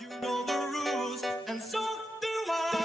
You know the rules, and so do I.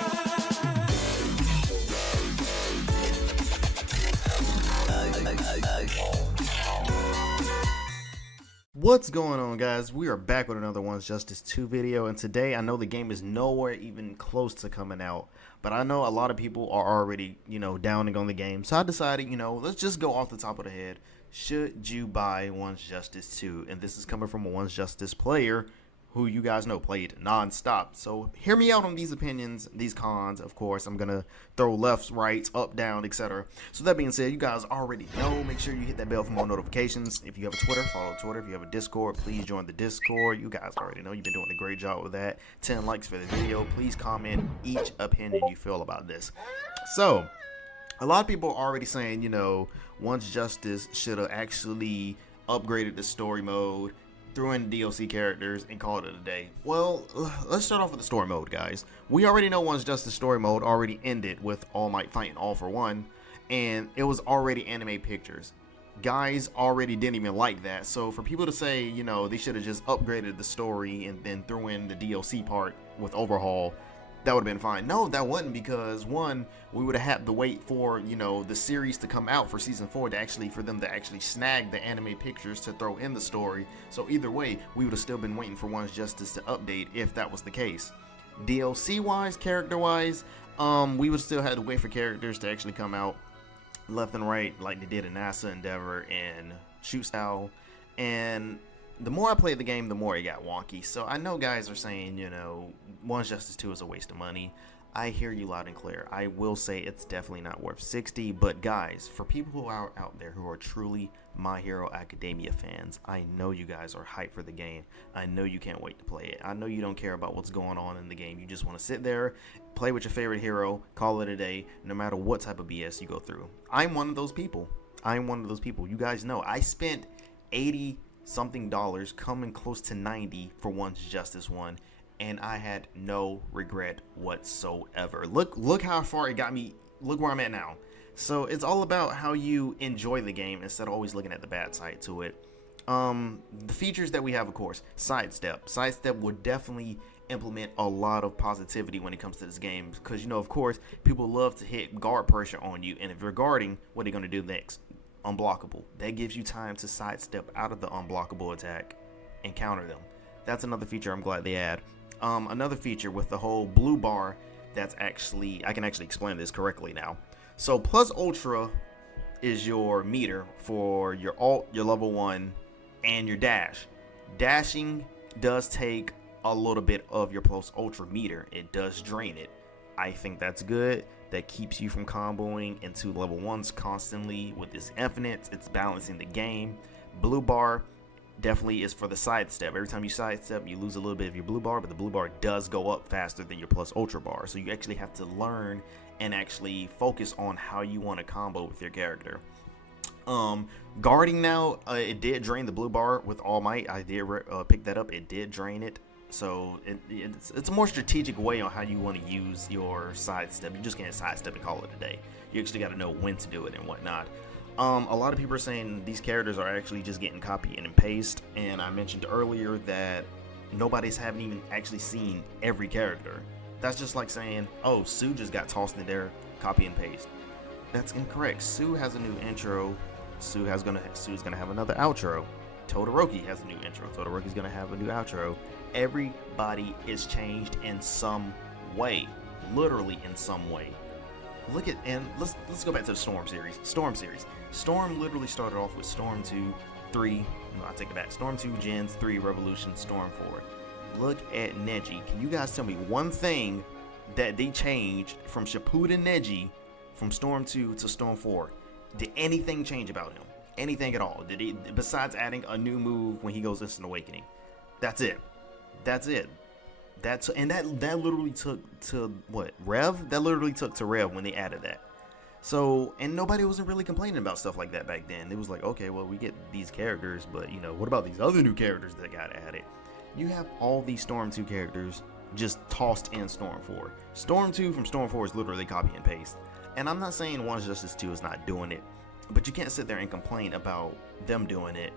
What's going on, guys? We are back with another One's Justice 2 video, and today I know the game is nowhere even close to coming out, but I know a lot of people are already, downing on the game, so I decided, let's just go off the top of the head. Should you buy One's Justice 2? And this is coming from a One's Justice player who you guys know played non-stop. So hear me out on these opinions, these cons. Of course, I'm gonna throw lefts, rights, up, down, etc. So that being said, you guys already know, make sure you hit that bell for more notifications. If you have a Twitter, follow Twitter. If you have a Discord, please join the Discord. You guys already know you've been doing a great job with that. 10 likes for the video. Please comment each opinion you feel about this. So a lot of people are already saying, One's Justice should have actually upgraded the story mode, threw in DLC characters, and called it a day. Well, let's start off with the story mode, guys. We already know One's Justice story mode already ended with All Might fighting All for One, and it was already anime pictures. Guys already didn't even like that, so for people to say, they should have just upgraded the story and then threw in the DLC part with Overhaul, that would have been fine. No, that wouldn't, because one, we would have had to wait for, the series to come out for season 4 for them to actually snag the anime pictures to throw in the story. So either way, we would have still been waiting for One's Justice to update if that was the case. DLC wise, character wise, we would still have to wait for characters to actually come out left and right like they did in NASA Endeavor and Shoot Style. And the more I played the game, the more it got wonky. So I know guys are saying, One's Justice 2 is a waste of money. I hear you loud and clear. I will say it's definitely not worth $60. But guys, for people who are out there who are truly My Hero Academia fans, I know you guys are hyped for the game. I know you can't wait to play it. I know you don't care about what's going on in the game. You just want to sit there, play with your favorite hero, call it a day, no matter what type of BS you go through. I'm one of those people. You guys know I spent $80 something dollars, coming close to 90 for One's Justice 1, and I had no regret whatsoever. Look how far it got me. Look where I'm at now. So it's all about how you enjoy the game instead of always looking at the bad side to it. The features that we have, of course, sidestep would definitely implement a lot of positivity when it comes to this game, because of course people love to hit guard pressure on you, and if you're guarding, what are you going to do next? Unblockable. That gives you time to sidestep out of the unblockable attack and counter them. That's another feature I'm glad they add. Another feature with the whole blue bar, that's actually, I can actually explain this correctly now. So plus ultra is your meter for your alt, your level 1, and your dash. Dashing does take a little bit of your plus ultra meter. It does drain it. I think that's good. That keeps you from comboing into level 1s constantly with this infinite. It's balancing the game. Blue bar definitely is for the sidestep. Every time you sidestep, you lose a little bit of your blue bar, but the blue bar does go up faster than your plus ultra bar. So you actually have to learn and actually focus on how you want to combo with your character. Guarding now, it did drain the blue bar with All Might. I did pick that up. It did drain it. So it's a more strategic way on how you want to use your sidestep. You just can't sidestep and call it a day. You actually got to know when to do it and whatnot. A lot of people are saying these characters are actually just getting copy and paste. And I mentioned earlier that haven't even actually seen every character. That's just like saying, oh, Sue just got tossed in there, copy and paste. That's incorrect. Sue has a new intro. Sue's gonna have another outro. Todoroki has a new intro. Todoroki's gonna have a new outro. Everybody is changed in some way, literally in some way. Let's go back to the Storm series. Storm literally started off with Storm 2, 3. No, I take it back. Storm 2, Gens 3, Revolution, Storm 4. Look at Neji. Can you guys tell me one thing that they changed from Shippuden Neji from Storm 2 to Storm 4? Did anything change about him? Anything at all? Did he, besides adding a new move when he goes Instant Awakening? That's it. That literally took to what? Rev? That literally took to Rev when they added that. So, and nobody wasn't really complaining about stuff like that back then. It was like, okay, well, we get these characters, but what about these other new characters that got added? You have all these Storm 2 characters just tossed in Storm 4. Storm 2 from Storm 4 is literally copy and paste. And I'm not saying One's Justice 2 is not doing it, but you can't sit there and complain about them doing it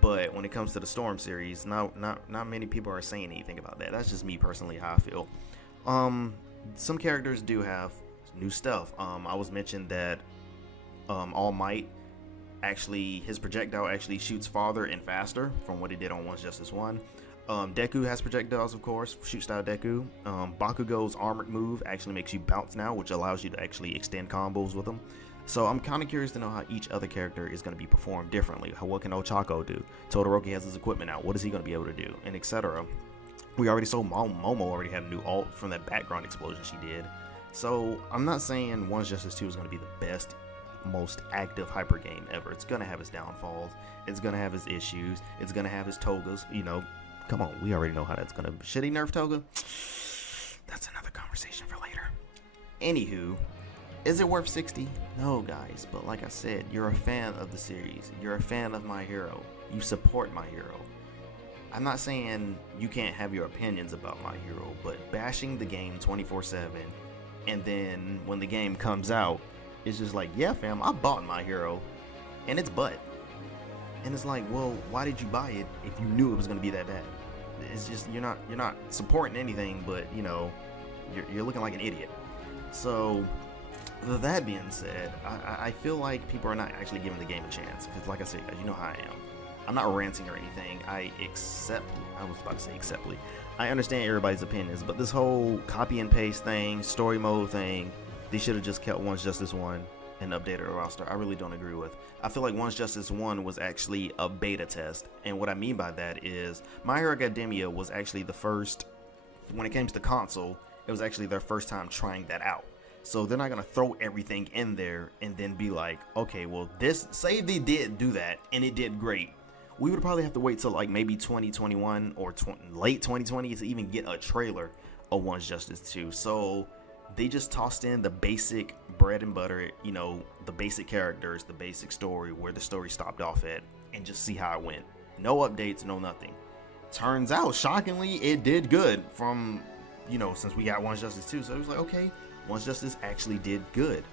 But when it comes to the Storm series, not many people are saying anything about that. That's just me personally, how I feel. Some characters do have new stuff. I was mentioned that All Might, actually his projectile actually shoots farther and faster from what he did on One's Justice 1. Deku has projectiles, of course, shoot style Deku. Bakugo's armored move actually makes you bounce now, which allows you to actually extend combos with them. So I'm kind of curious to know how each other character is going to be performed differently. What can Ochako do? Todoroki has his equipment out. What is he going to be able to do? And etc. We already saw Momo already had a new ult from that background explosion she did. So I'm not saying One's Justice 2 is going to be the best, most active hyper game ever. It's going to have its downfalls. It's going to have its issues. It's going to have its togas. You know, come on, we already know how that's going to... Should he nerf toga? That's another conversation for later. Anywho, is it worth 60? No, guys, but like I said, you're a fan of the series. You're a fan of My Hero. You support My Hero. I'm not saying you can't have your opinions about My Hero, but bashing the game 24/7, and then when the game comes out, it's just like, yeah, fam, I bought My Hero, and it's butt. And it's like, well, why did you buy it if you knew it was going to be that bad? It's just, you're not supporting anything, but, you know, you're looking like an idiot. So, with that being said, I feel like people are not actually giving the game a chance. Because like I said, guys, you know how I am. I'm not ranting or anything. I understand everybody's opinions, but this whole copy and paste thing, story mode thing, they should have just kept One's Justice 1 and updated the roster. I really don't agree with. I feel like One's Justice 1 was actually a beta test. And what I mean by that is My Hero Academia was actually the first, when it came to the console, it was actually their first time trying that out. So they're not going to throw everything in there and then be like, okay, well, say they did do that and it did great. We would probably have to wait till like maybe 2021 or late 2020 to even get a trailer of One's Justice 2. So they just tossed in the basic bread and butter, you know, the basic characters, the basic story, where the story stopped off at, and just see how it went. No updates, no nothing. Turns out, shockingly, it did good from, you know, since we got One's Justice 2. So it was like, okay, One's Justice actually did good.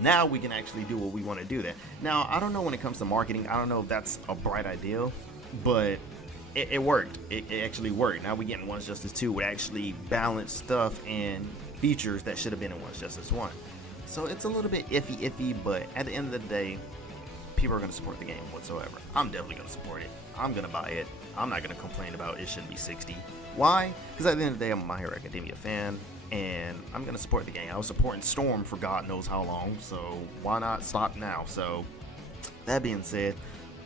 Now we can actually do what we want to do there. Now, I don't know when it comes to marketing. I don't know if that's a bright idea, but it worked. It actually worked. Now we're getting One's Justice 2 with actually balanced stuff and features that should have been in One's Justice 1. So it's a little bit iffy, but at the end of the day, people are going to support the game whatsoever. I'm definitely going to support it. I'm going to buy it. I'm not going to complain about it shouldn't be 60. Why? Because at the end of the day, I'm a My Hero Academia fan, and I'm going to support the game. I was supporting Storm for God knows how long, so why not stop now? So, that being said,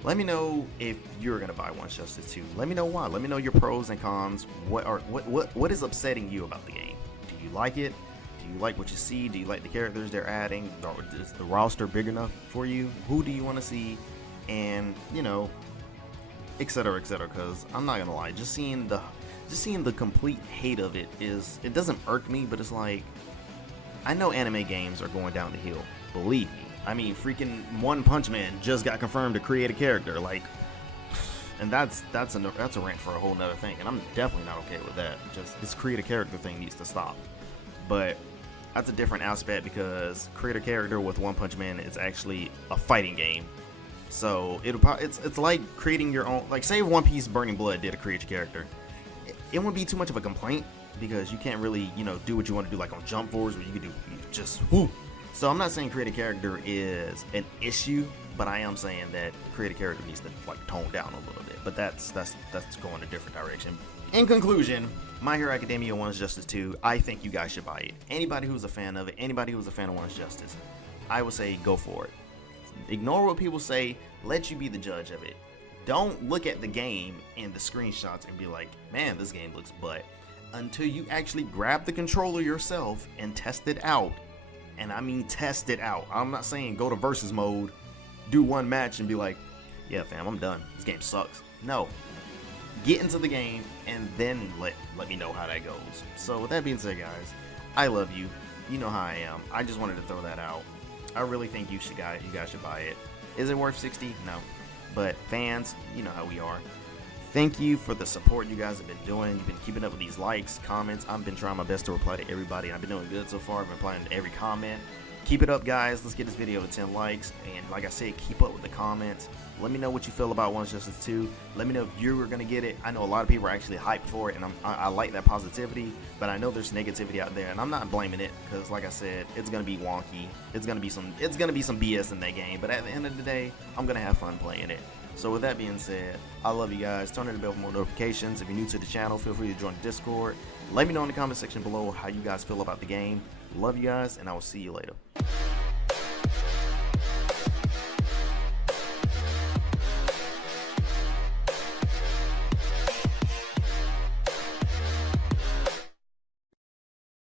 let me know if you're going to buy One's Justice 2. Let me know why. Let me know your pros and cons. What is upsetting you about the game? Do you like it? Do you like what you see? Do you like the characters they're adding? Is the roster big enough for you? Who do you want to see? And, you know, etc., etc. Because I'm not going to lie, just seeing the complete hate of it doesn't irk me, but it's like, I know anime games are going down the hill. Believe me. I mean, freaking One Punch Man just got confirmed to create a character, like, and that's a rant for a whole nother thing, and I'm definitely not okay with that. Just this create a character thing needs to stop. But that's a different aspect, because create a character with One Punch Man is actually a fighting game. So it's like creating your own, like say One Piece Burning Blood did a create your character. It wouldn't be too much of a complaint, because you can't really, you know, do what you want to do like on Jump Force, where you can do just whoo. So I'm not saying create a character is an issue, but I am saying that create a character needs to like tone down a little bit. But that's going a different direction. In conclusion, My Hero Academia One's Justice 2, I think you guys should buy it. Anybody who's a fan of it, anybody who's a fan of One's Justice, I would say go for it. Ignore what people say, let you be the judge of it. Don't look at the game and the screenshots and be like, man, this game looks butt, until you actually grab the controller yourself and test it out. And I mean test it out. I'm not saying go to versus mode, do one match and be like, yeah fam, I'm done, this game sucks. No, get into the game and then let me know how that goes. So with that being said, guys, I love you. You know how I am. I just wanted to throw that out. I really think you guys should buy it. Is it worth 60? No. But fans, you know how we are. Thank you for the support you guys have been doing. You've been keeping up with these likes, comments. I've been trying my best to reply to everybody. I've been doing good so far. I've been replying to every comment. Keep it up, guys. Let's get this video to 10 likes. And like I said, keep up with the comments. Let me know what you feel about One's Justice 2. Let me know if you were going to get it. I know a lot of people are actually hyped for it, and I like that positivity, but I know there's negativity out there, and I'm not blaming it, because like I said, it's going to be wonky. It's going to be some BS in that game, but at the end of the day, I'm going to have fun playing it. So with that being said, I love you guys. Turn on the bell for more notifications. If you're new to the channel, feel free to join the Discord. Let me know in the comment section below how you guys feel about the game. Love you guys, and I will see you later.